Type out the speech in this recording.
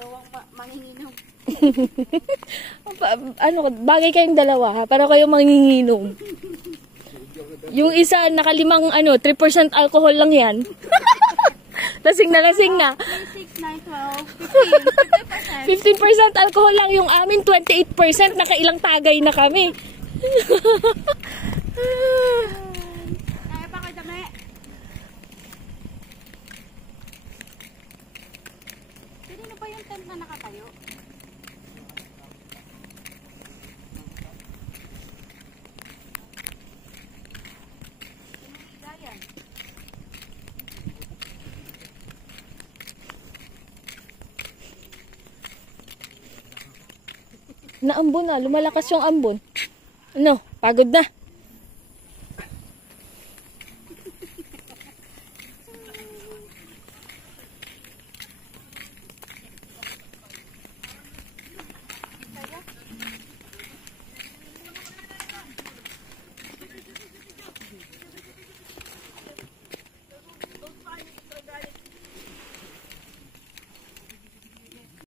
Dalawang manginginom. Ano, bagay kayong dalawa ha, para kayong manginginom. Yung isa nakalimang 3% alcohol lang yan. Lasing na. 6, 9, 12, 15, 15% alcohol lang yung amin, 28%, nakailang tagay na kami. Kaya pa kayo dami. Sino ba yung tent na nakatayo? Naambon na, lumalakas yung ambon. Ano, pagod na.